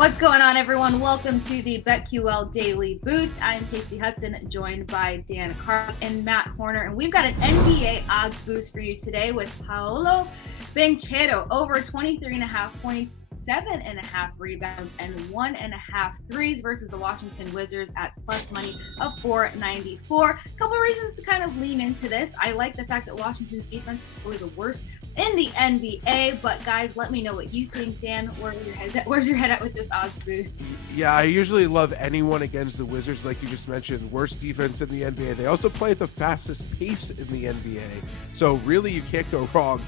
What's going on, everyone? Welcome to the BetQL Daily Boost. I'm Casey Hudson, joined by Dan Carp and Matt Horner, and we've got an NBA odds boost for you today with Paolo Banchero over 23.5 points, 7.5 rebounds, and 1.5 threes versus the Washington Wizards at plus money of 494. A couple of reasons to kind of lean into this. I like the fact that Washington's defense is probably the worst in the NBA, but guys, let me know what you think. Dan, where's your head at with this odds boost? Yeah, I usually love anyone against the Wizards, like you just mentioned. Worst defense in the NBA. They also play at the fastest pace in the NBA, so really you can't go wrong.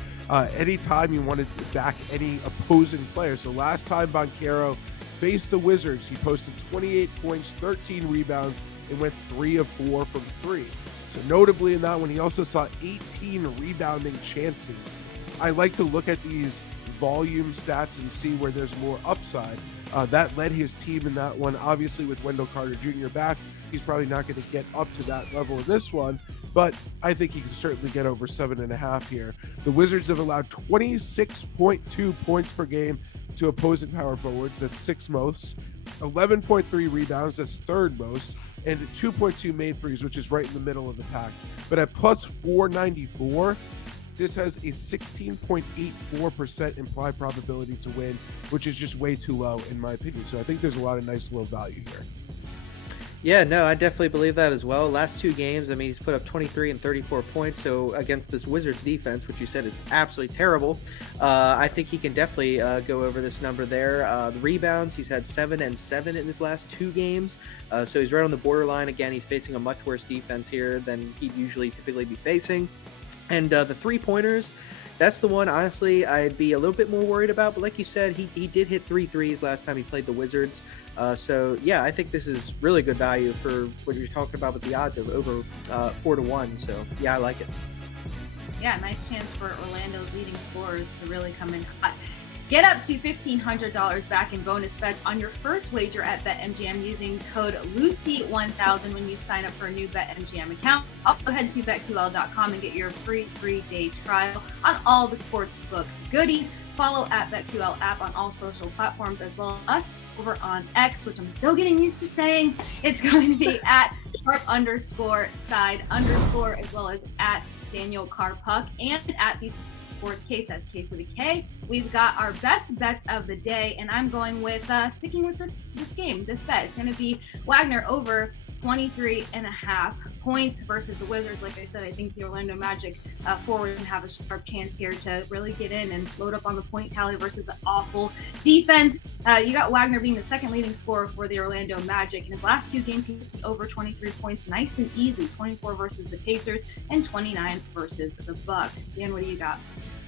Anytime you want to back any opposing player. So last time Banchero faced the Wizards, he posted 28 points, 13 rebounds, and went 3 of 4 from 3. So notably in that one, he also saw 18 rebounding chances. I like to look at these volume stats and see where there's more upside. That led his team in that one. Obviously, with Wendell Carter Jr. back, he's probably not going to get up to that level in this one, but I think he can certainly get over 7.5 here. The Wizards have allowed 26.2 points per game to opposing power forwards. That's 6th most. 11.3 rebounds. That's 3rd most. And 2.2 made threes, which is right in the middle of the pack. But at plus 494, this has a 16.84% implied probability to win, which is just way too low in my opinion. So I think there's a lot of nice little value here. Yeah, no, I definitely believe that as well. Last 2 games, I mean, he's put up 23 and 34 points. So against this Wizards defense, which you said is absolutely terrible, I think he can definitely go over this number there. The rebounds, he's had 7 and 7 in his last 2 games. So he's right on the borderline. Again, he's facing a much worse defense here than he'd usually typically be facing. And the 3-pointers, that's the one, honestly, I'd be a little bit more worried about. But like you said, he did hit 3 threes last time he played the Wizards. So, yeah, I think this is really good value for what you're talking about with the odds of over 4-1. So, yeah, I like it. Yeah, nice chance for Orlando's leading scorers to really come in hot. Get up to $1,500 back in bonus bets on your first wager at BetMGM using code LUCY1000 when you sign up for a new BetMGM account. Also head to BetQL.com and get your free 3-day trial on all the sportsbook goodies. Follow at BetQL app on all social platforms, as well as us over on X, which I'm still getting used to saying. It's going to be at @sharp_side_, as well as at Daniel Carpuck and at the Sports Case. That's Case with a K. We've got our best bets of the day, and I'm going with sticking with this bet. It's going to be Wagner over 23.5 points versus the Wizards. Like I said, I think the Orlando Magic forward can have a sharp chance here to really get in and load up on the point tally versus an awful defense. You got Wagner being the second leading scorer for the Orlando Magic. In his last 2 games, he over 23 points, nice and easy. 24 versus the Pacers and 29 versus the Bucks. Dan, what do you got?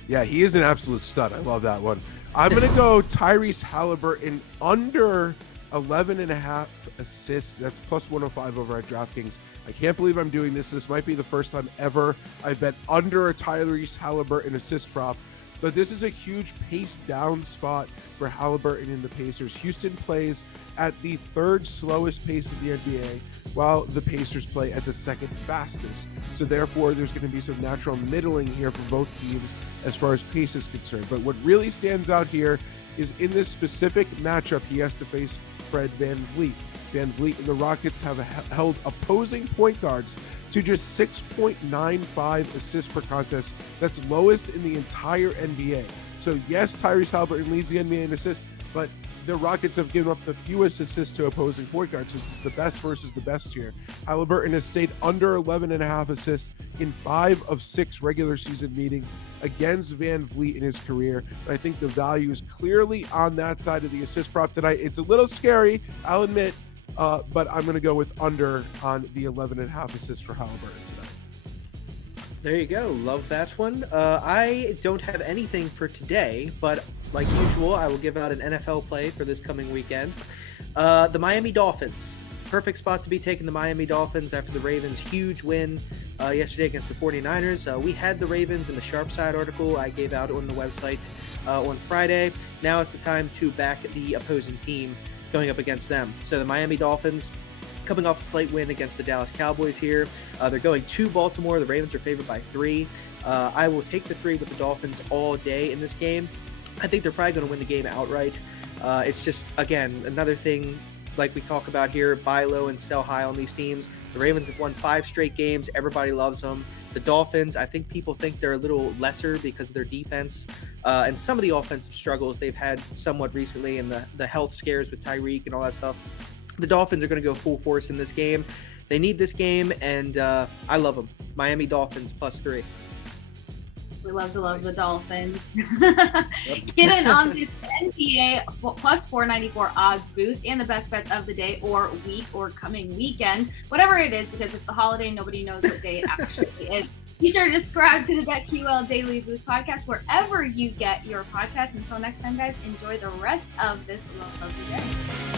Yeah, he is an absolute stud. I love that one. I'm going to go Tyrese Halliburton under 11.5 assists. That's plus 105 over at DraftKings. I can't believe I'm doing this. This might be the first time ever I bet under a Tyrese Halliburton assist prop. But this is a huge pace down spot for Halliburton and the Pacers. Houston plays at the 3rd slowest pace in the NBA, while the Pacers play at the 2nd fastest. So therefore, there's going to be some natural middling here for both teams as far as pace is concerned. But what really stands out here is in this specific matchup, he has to face Fred VanVleet. VanVleet and the Rockets have held opposing point guards to just 6.95 assists per contest. That's lowest in the entire NBA. So yes, Tyrese Halliburton leads the NBA in assists, but the Rockets have given up the fewest assists to opposing point guards. So it's the best versus the best here. Halliburton has stayed under 11.5 assists in 5 of 6 regular season meetings against VanVleet in his career. And I think the value is clearly on that side of the assist prop tonight. It's a little scary, I'll admit, but I'm going to go with under on the 11.5 assists for Halliburton tonight. There you go. Love that one. I don't have anything for today, but like usual, I will give out an NFL play for this coming weekend. The Miami Dolphins. Perfect spot to be taking the Miami Dolphins after the Ravens' huge win yesterday against the 49ers. We had the Ravens in the Sharp Side article I gave out on the website on Friday. Now is the time to back the opposing team going up against them. So the Miami Dolphins coming off a slight win against the Dallas Cowboys here. They're going to Baltimore. The Ravens are favored by 3. I will take the 3 with the Dolphins all day in this game. I think they're probably going to win the game outright. It's just, again, another thing like we talk about here, buy low and sell high on these teams. The Ravens have won 5 straight games. Everybody loves them. The Dolphins, I think people think they're a little lesser because of their defense and some of the offensive struggles they've had somewhat recently and the health scares with Tyreek and all that stuff. The Dolphins are going to go full force in this game. They need this game, and I love them. Miami Dolphins +3. We love to love the Dolphins. Get in on this NBA plus 494 odds boost and the best bets of the day or week or coming weekend, whatever it is, because it's the holiday. Nobody knows what day it actually is. Be sure to subscribe to the BetQL Daily Boost podcast wherever you get your podcasts. Until next time, guys, enjoy the rest of this lovely day.